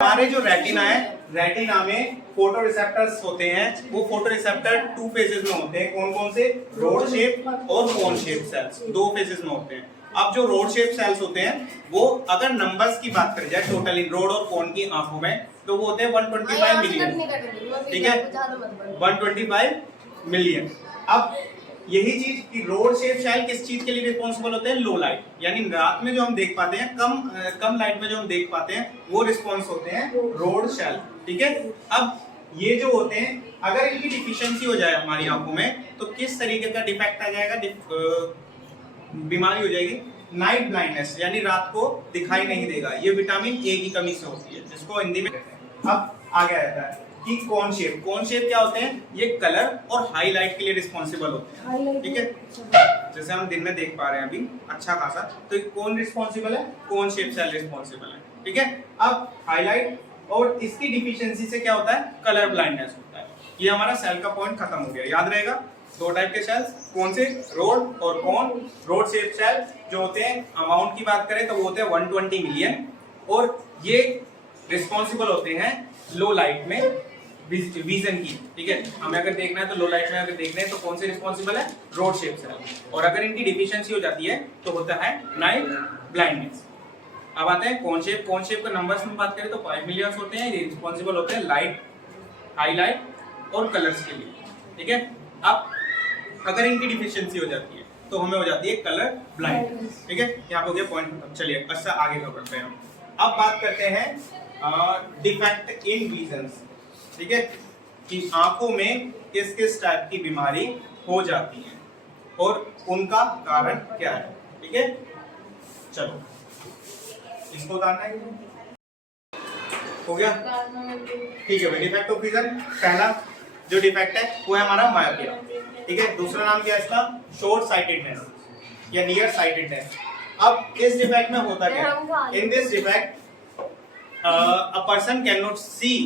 हमारे जो रेटिना है, रेटिना में फोटो रिसेप्टर्स होते हैं। वो फोटो रिसेप्टर 2 फेजेस में होते हैं। कौन कौन से? रोड शेप और कोन शेप सेल्स, 2 फेजेस में होते हैं। अब जो रोड शेप सेल्स होते हैं वो अगर नंबर्स की बात करी जाए टोटली रोड और कोन की आंखों में, तो वो होते हैं 125 मिलियन। ठीक है, 125 मिलियन। अब यही चीज कि रोड शेप सेल किस चीज के लिए रिस्पॉन्सिबल होते हैं? लो लाइट, यानी रात में जो हम देख पाते हैं, कम लाइट में जो हम देख पाते हैं वो रिस्पॉन्स होते हैं रोड सेल। ठीक है, अब ये जो होते हैं अगर इनकी डिफिशियंसी हो जाए हमारी आंखों में तो किस तरीके का डिफेक्ट आ जाएगा, बीमारी हो जाएगी नाइट ब्लाइंडनेस, यानी रात को दिखाई नहीं देगा। ये विटामिन ए की कमी से होती है, जिसको हिंदी में अब आगे आता है कि कोन शेप। कोन शेप क्या होते हैं? ये कलर और हाईलाइट के लिए रिस्पॉन्सिबल होते हैं। ठीक है, जैसे हम दिन में देख पा रहे हैं अभी अच्छा खासा, तो कौन रिस्पॉन्सिबल है? कोन शेप सेल रिस्पॉन्सिबल है। ठीक है, अब हाईलाइट और इसकी डिफिशियंसी से क्या होता है? कलर ब्लाइंडनेस होता है। ये हमारा सेल का पॉइंट खत्म हो गया। याद रहेगा 2 टाइप के सेल्स, कौन से? रोड और कोन। रोड शेप सेल जो होते हैं, अमाउंट की बात करें तो वो होते हैं 120 मिलियन, और ये रिस्पॉन्सिबल होते हैं लो लाइट में विजन की। ठीक है, हमें अगर देखना है तो लो लाइट में अगर देखना है तो कौन से रिस्पॉन्सिबल है? Road shape cell. और अगर इनकी डिफिशियंसी हो जाती है तो होता है नाइट ब्लाइंडनेस। अब आते हैं कोन शेप। कोन शेप का नंबर्स में बात करें तो 5 मिलियन होते हैं। ये रिस्पॉन्सिबल होते हैं लाइट, हाईलाइट और कलर्स के लिए। ठीक है, अब अगर इनकी डिफिशियंसी हो जाती है तो हमें हो जाती है कलर ब्लाइंडनेस। ठीक है, यहाँ पे हो गया पॉइंट। चलिए अच्छा आगे का बढ़ते हैं हम। अब बात करते हैं डिफेक्ट इन विजन्स। ठीक है, कि आंखों में किस किस टाइप की बीमारी हो जाती है और उनका कारण क्या है। ठीक है, चलो इसको उतारना है, हो गया। ठीक है भाई, डिफेक्ट ऑफ विजन पहला जो डिफेक्ट है वो है हमारा मायोपिया। ठीक है, दूसरा नाम क्या है इसका? शॉर्ट साइटेडनेस या नियर साइटेडनेस। अब इस डिफेक्ट में होता क्या? इन this defect a person cannot see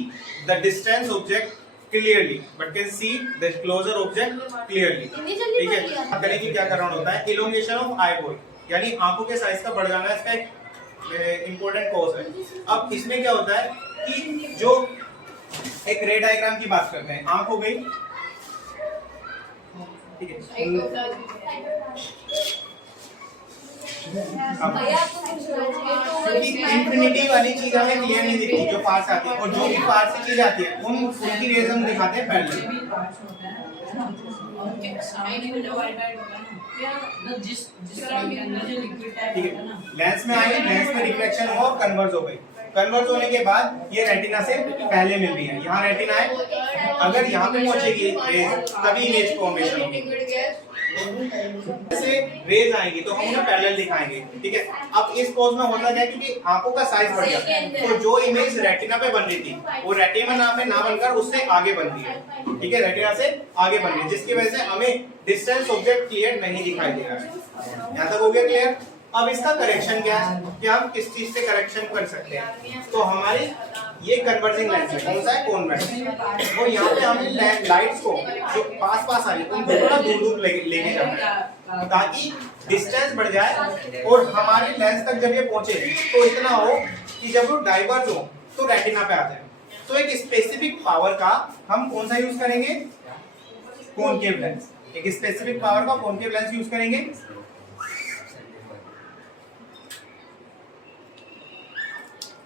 the distance object clearly but can see the closer object clearly। ठीक है, अब करें कि क्या कारण होता है? elongation of eyeball, यानी आंखों के साइज का बढ़ जाना इसका एक इम्पोर्टेंट कॉज है। अब इसमें क्या होता है कि जो एक रे डायग्राम की बात करते हैं, आंख हो गई, ठीक है, इंफिनिटी वाली चीज हमें क्लियर नहीं दिखती जो पास आती है, और जो भी पास से चीज आती है उनकी रेज हम दिखाते हैं पहले। ठीक है, लेंस में आई, लेंस में रिफ्लेक्शन हो, कन्वर्ज हो गई। कन्वर्ज होने के बाद ये रेटिना से पहले मिल रही है। यहाँ रेटिना है, अगर यहाँ पे पहुंचेगी रेज तभी इमेज फॉर्मेशन होगी। से रेज आएंगी तो हम उन्हें पैरेलल दिखाएंगे। ठीक है, अब इस पोज में होता है क्योंकि आंखों का साइज बढ़ गया, तो जो इमेज रेटिना पे बन रही थी वो रेटिना पे ना बनकर उससे आगे बन रही है। ठीक है, रेटिना से आगे बन रही है, जिसकी वजह से हमें डिस्टेंस ऑब्जेक्ट क्लियर नहीं दिखाई दे रहा है। यहाँ तक हो गया क्लियर? अब इसका करेक्शन क्या है कि हम किस चीज से करेक्शन कर सकते हैं? तो हमारी ये कन्वर्जिंग लेंस है, कौन सा है? कॉन्वेक्स। और यहाँ पे हमें लाइट्स को जो पास पास आ रही है उनको थोड़ा दूर दूर लेके जाना है ताकि डिस्टेंस बढ़ जाए और हमारे लेंस तक जब ये पहुंचे तो इतना हो कि जब वो डाइवर्ज हो तो रेटिना पे आ जाए। तो एक स्पेसिफिक पावर का हम कौन सा यूज करेंगे? Concave lens. एक स्पेसिफिक पावर का कॉनकेव लेंस यूज करेंगे,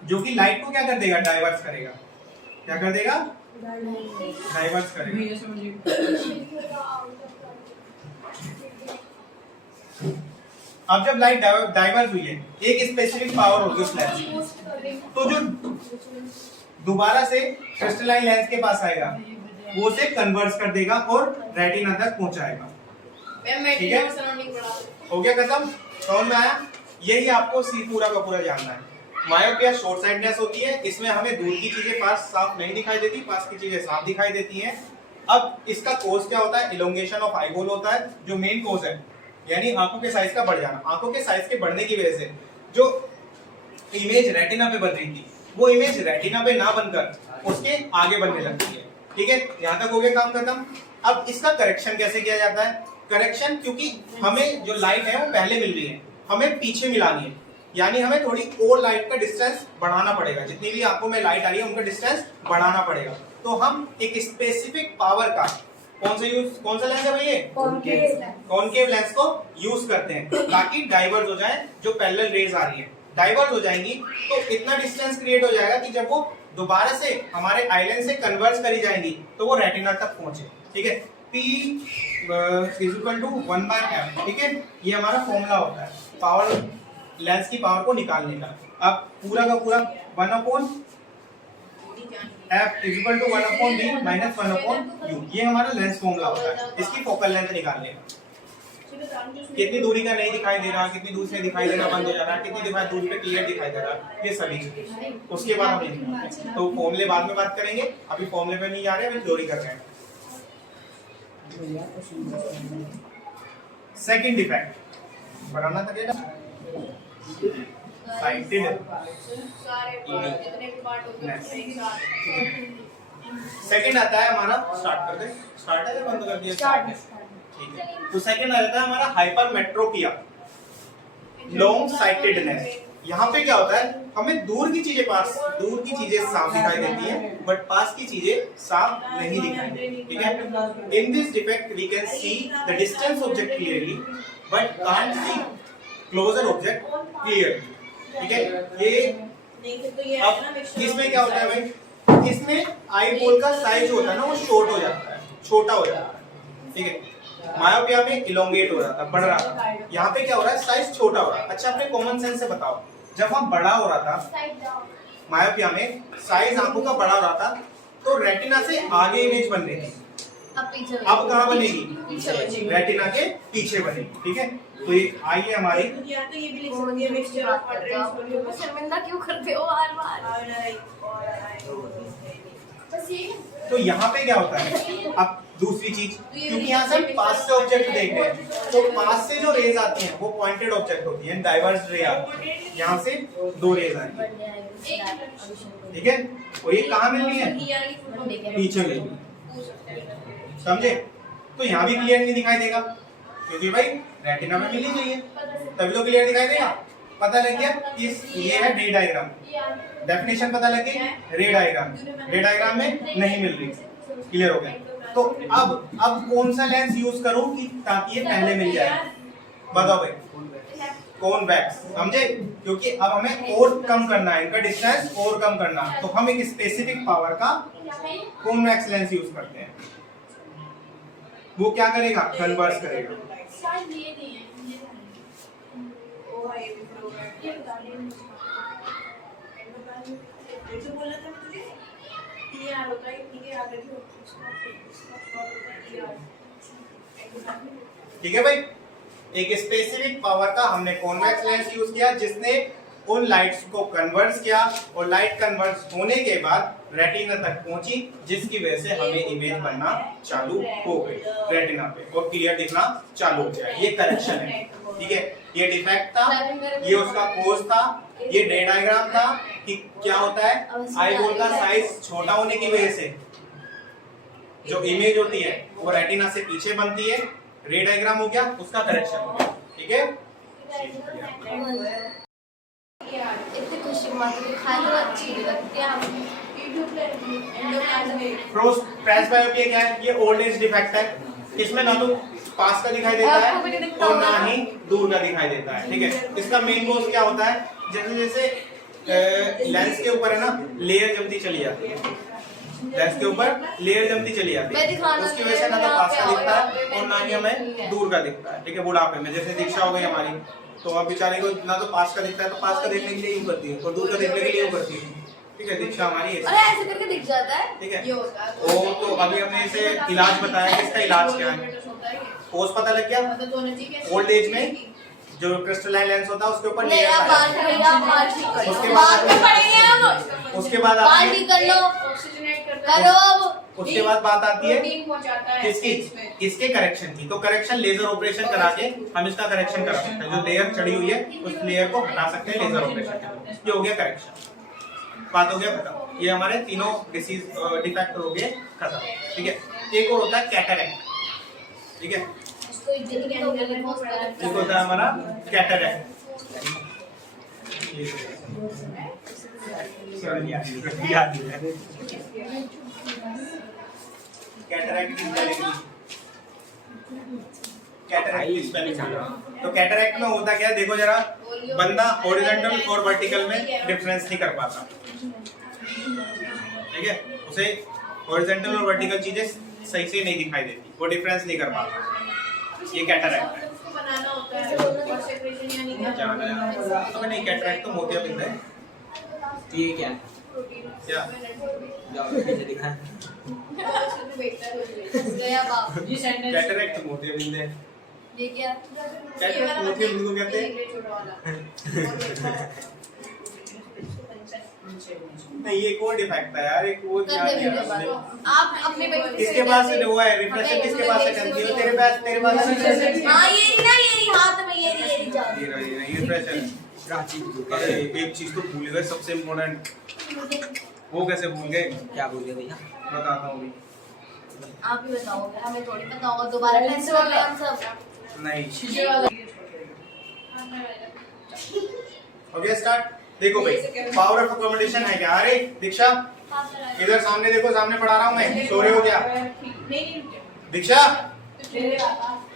जो कि लाइट को क्या कर देगा? डाइवर्स करेगा। क्या कर देगा? डाइवर्स करेगा। अब जब लाइट डाइवर्स हुई है, एक स्पेसिफिक पावर होगी उस लेंस की, तो जो दोबारा से क्रिस्टलाइन लेंस के पास आएगा वो उसे कन्वर्स कर देगा और रेटिना तक पहुंचाएगा। ठीक है, हो गया खत्म? समझ में आया? यही आपको पूरा का पूरा जानना है। मायोपिया शॉर्ट साइटनेस होती है, इसमें हमें दूर की चीजें पास साफ नहीं दिखाई देती, पास की चीजें साफ दिखाई देती हैं। अब इसका कोज क्या होता है? इलोंगेशन ऑफ आईबॉल होता है, जो मेन कोज है, यानी आंखों के साइज का बढ़ जाना। आंखों के साइज के बढ़ने की वजह से जो इमेज रेटिना पे बन रही थी वो इमेज रेटिना पे ना बनकर उसके आगे बनने लगती है। ठीक है, यहाँ तक हो गया काम खत्म। अब इसका करेक्शन कैसे किया जाता है? करेक्शन, क्योंकि हमें जो लाइट है वो पहले मिल रही है, हमें पीछे मिलानी है, यानी हमें थोड़ी और लाइट का डिस्टेंस बढ़ाना पड़ेगा, जितनी भी आंखों में लाइट आ रही है उनका डिस्टेंस बढ़ाना पड़ेगा। तो हम एक स्पेसिफिक पावर का कौन सा लेंस है भाई ये कॉनकेव लेंस को यूज करते हैं ताकि डाइवर्ज हो जाए, जो पैरेलल रेज आ रही है डाइवर्ज हो जाएंगी तो इतना डिस्टेंस क्रिएट हो जाएगा कि जब वो दोबारा से हमारे आईलेंस से कन्वर्ज करी जाएंगी तो वो रेटिना तक पहुंचे। ठीक है, P = 1/m। ठीक है, ये हमारा फॉर्मूला होता है पावर, लेंस की पावर को निकालने का। अब पूरा का पूरा 1/f = 1/b - 1/u, ये हमारा लेंस फॉर्मूला होता है इसकी फोकल लेंथ निकालने का। कितनी दूरी का नहीं दिखाई दे रहा, कितनी दूर से दिखाई देना बंद हो जा रहा है, कितनी दूरी पे क्लियर दिखाई दे रहा, ये सभी चीजें उसके बाद हम लिखेंगे। तो फॉर्मूले बाद में बात करेंगे, अभी फॉर्मूले पे नहीं जा रहे, अभी थ्योरी कर रहे हैं। सेकंड डिफेक्ट बढ़ाना था साइटेड सेकंड आता है हमारा, स्टार्ट कर दे, स्टार्ट है या बंद कर दिया? स्टार्ट। ठीक है, तो सेकंड आ जाता है हमारा हाइपरमेट्रोपिया, लॉन्ग साइटेडनेस। यहाँ पे क्या होता है, हमें दूर की चीजें साफ दिखाई देती हैं बट पास की चीजें साफ नहीं दिखाई देती। ठीक है, in this defect we can see the distance object clearly but can't see closer object clearly. ठीक है, ये अब इसमें क्या होता है भाई, इसमें आई बॉल का साइज होता है ना वो शॉर्ट हो जाता है, छोटा हो जाता है। ठीक है, मायोपिया में इलोंगेट हो रहा था, बढ़ रहा था, यहाँ पे क्या हो रहा है, साइज छोटा हो रहा है। अच्छा, अपने कॉमन सेंस से बताओ, जब हम बड़ा हो रहा था मायोपिया में, साइज आंखों का बड़ा हो रहा था तो रेटिना से आगे इमेज बन रही थी, अब कहाँ बनेगी, रेटिना के पीछे बनेगी। ठीक है, तो ये आई है हमारी, शर्मिंदा क्यों करते हो बार-बार? तो यहाँ पे क्या होता है, अब दूसरी चीज, क्योंकि यहाँ से पास से ऑब्जेक्ट देख रहे हैं तो पास से जो रेज आती हैं वो पॉइंटेड ऑब्जेक्ट होती है, डाइवर्स रे आती है, यहाँ से दो रेज आती है। ठीक है, और ये कहाँ मिलनी है, पीछे मिलनी, समझे? तो यहाँ भी क्लियर नहीं दिखाई देगा क्योंकि भाई रेटिना में मिलनी चाहिए, तभी तो क्लियर दिखाई देगा। पता लग गया ये है रे डायग्राम, डेफिनेशन पता लग गई, रे डायग्राम में नहीं मिल रही, क्लियर हो गया। तो अब कौन सा लेंस यूज करूं कि ताकि ये पहले मिल जाए, बताओ भाई, कॉन्वेक्स, समझे? क्योंकि अब हमें और कम करना है, इनका डिस्टेंस और कम करना है, तो हम एक स्पेसिफिक पावर का कॉन्वेक्स लेंस यूज करते हैं। वो क्या करेगा, कन्वर्स करेगा। ठीक है भाई, एक स्पेसिफिक पावर का हमने कॉन्वेक्स लेंस यूज किया जिसने उन लाइट्स को कन्वर्स किया और लाइट कन्वर्स होने के बाद रेटिना तक पहुंची, जिसकी वजह से हमें इमेज बनना चालू हो गई रेटिना पे और क्लियर दिखना चालू हो गया। ये करेक्शन है। ठीक है, ये डिफेक्ट था, ये उसका कोज था, ये रे डायग्राम था कि क्या होता है, आई बॉल का साइज छोटा होने की वजह से जो इमेज होती है वो रेटिना से पीछे बनती है, रे डायग्राम हो गया, उसका करेक्शन हो गया। ठीक है, इतनी खुशी मात्र खाना अच्छी लगती है। प्रेसबायोपिया क्या है, ये ओल्ड एज डिफेक्ट है, इसमें ना तो पास का दिखाई देता है और ना ही दूर का दिखाई देता है। ठीक है, इसका मेन कोज क्या होता है, जैसे जैसे लेंस के ऊपर है ना लेयर जमती चली जाती है, लेंस के ऊपर लेयर जमती चली जाती है, उसकी वजह से ना तो पास का दिखता है और ना ही हमें दूर का दिखता है। ठीक है, बुढ़ापे में जैसे दीक्षा हो गई हमारी, तो अब बेचारे को ना तो पास का दिखता है, तो पास का देखने के लिए यूं करती है और दूर का देखने के लिए यूं करती है। ठीक है, दीक्षा हमारी ऐसे करके दिख जाता है। ठीक है, वो तो अभी हमने इसे इलाज बताया कि इसका इलाज क्या है, कोर्स पता लग गया। ओल्ड एज में जो क्रिस्टलाइन लेंस होता है उसके ऊपर लेयर उसके बाद उसके बाद बात आती है किसकी, इसके करेक्शन की। तो करेक्शन लेजर ऑपरेशन करा के हम इसका करेक्शन करा सकते हैं, जो लेयर चढ़ी हुई है उस लेयर को हटा सकते हैं लेजर ऑपरेशन। ये हो गया करेक्शन, बात हो गया खत्म। ये हमारे तीनों डिसीज डिफेक्ट हो गए खत्म। ठीक है, एक और होता है कैटरैक्ट। ठीक है, एक होता है हमारा कैटरैक्ट। कैटरैक्ट की स्पेलिंग, कैटरैक्ट की स्पेलिंग। तो कैटरैक्ट में होता क्या है, देखो जरा, बंदा हॉरिजॉन्टल और वर्टिकल में डिफरेंस नहीं कर पाता, ठीक है, उसे हॉरिजॉन्टल और वर्टिकल चीजें सही से नहीं दिखाई देती, वो डिफरेंस नहीं कर पाता, ये कैटरैक्ट है। बनाना होता है और सेपरेशन यानी तो नहीं, कैटरैक्ट तो मोतियाबिंद है। ये क्या क्या जाओ पीछे दिखा गया बाप कैटरैक्ट तो मोतियाबिंद है। ये क्या कैटरैक्ट मोतियाबिंद को कहते हैं। नहीं, ये कोई डिफेक्ट है यार, एक वो क्या किया हमने। आप अपने बेटे किसके पास है वो है रिफ्लेक्शन, किसके पास है करती हो, तेरे पास है। हां ये ना, ये हाथ में ये जा ये रिफ्लेक्शन। अरे एक चीज तो भूल गए, सबसे इम्पोर्टेंट। वो कैसे भूल गए? क्या बोल रहे भैया? बताता हूँ अभी। आप ही बताओगे, हमें थोड़ी पता होगा, दोबारा टेस्ट कर ले हम सब। नहीं, ओके स्टार्ट। देखो भाई, पावर ऑफ अकोमोडेशन है क्या? अरे दीक्षा इधर सामने देखो, सामने पढ़ा रहा हूँ मैं, सो रहे हो क्या? दीक्षा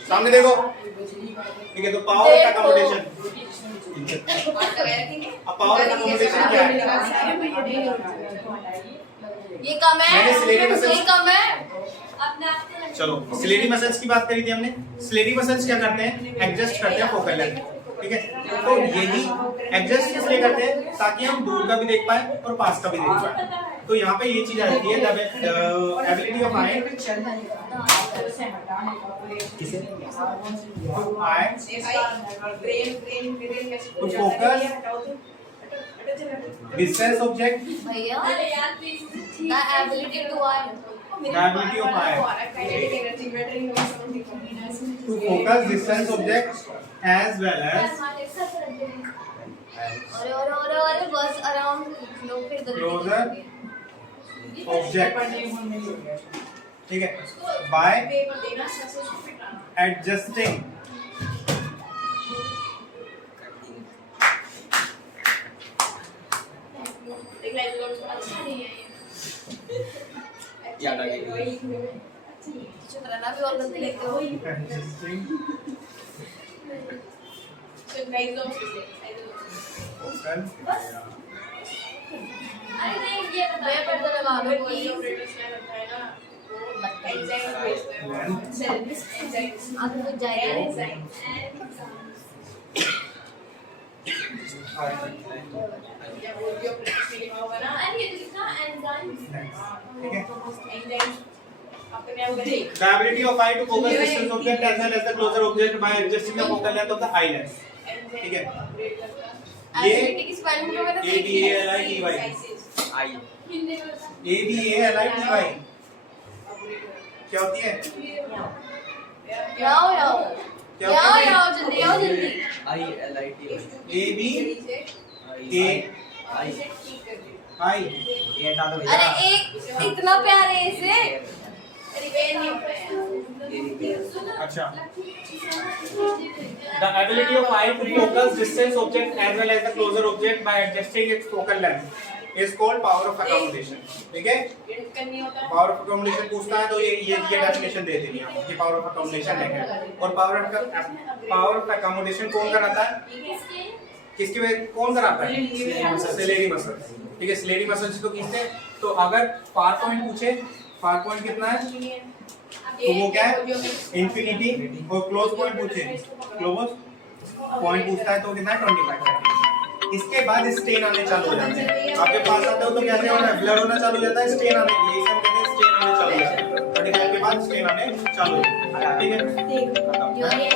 सामने देखो, ठीक है। तो पावर ऑफ अकोमोडेशन, अब पावर ऑफ अकोमोडेशन क्या है? ये कम है, मैंने स्लेटी मसल्स, ये कम है। चलो स्लेटी मसल्स की बात करी थी हमने। स्लेटी मसल्स क्या करते हैं? एडजस्ट करते हैं फोकल लेंथ, ठीक है। तो यही एडजस्ट इसलिए करते हैं ताकि हम दूर का भी देख पाए और पास का भी देख पाए। तो यहाँ पे ये चीज आ जाती है, ability of eye to focus distance object, भैया the ability to eye ability of eye to focus distance object as well as और बस अराउंड लो फिर closer object, ठीक है, by adjusting याद आ गई चुप रहना भी और गलती लेते हो। adjusting focal अरे नहीं ये मैं पर्दा लगा दो कोई आप कुछ जाएगा The ability of eye to focus distance object as well as the closer object by adjusting the focal length of the eye lens, ठीक है। ये एबिलिटी की स्पेलिंग में मैंने देखी है। ABALITY आई ABALITY क्या होती है? आओ आओ क्या आओ होती है? आओ जल्दी आओ जल्दी I L I T ABAI ये हटा दो भैया। अरे एक इतना प्यार है इसे अच्छा। The ability of eye to focus distance object as well as the closer object by adjusting its focal length is called power of accommodation, ठीक है। पावर ऑफ अकोमोडेशन पूछता है तो ये डेफिनेशन दे देनी है कि पावर ऑफ अकोमोडेशन है क्या। और पावर ऑफ अकोमोडेशन कौन कराता है? किसके वजह कौन कराता है? सिलेरी मसल, ठीक है। सिलेरी मसल को खींचते हैं। तो अगर फार पॉइंट पूछे, फार पॉइंट कितना है तो वो क्या है? इंफिनिटी। और क्लोज पॉइंट पूछे, क्लोज पॉइंट पूछता है तो कितना है? 25। इसके बाद स्टेन आने चालू हो जाते हैं। आपके पास आते हो तो कैसे होना है? ब्लड होना चालू हो जाता है, स्टेन आने, ये सब कहते हैं स्टेन आने चालू हो जाता है। 25 के बाद स्टेन आने चालू हो जाता है, ठीक है। जो ये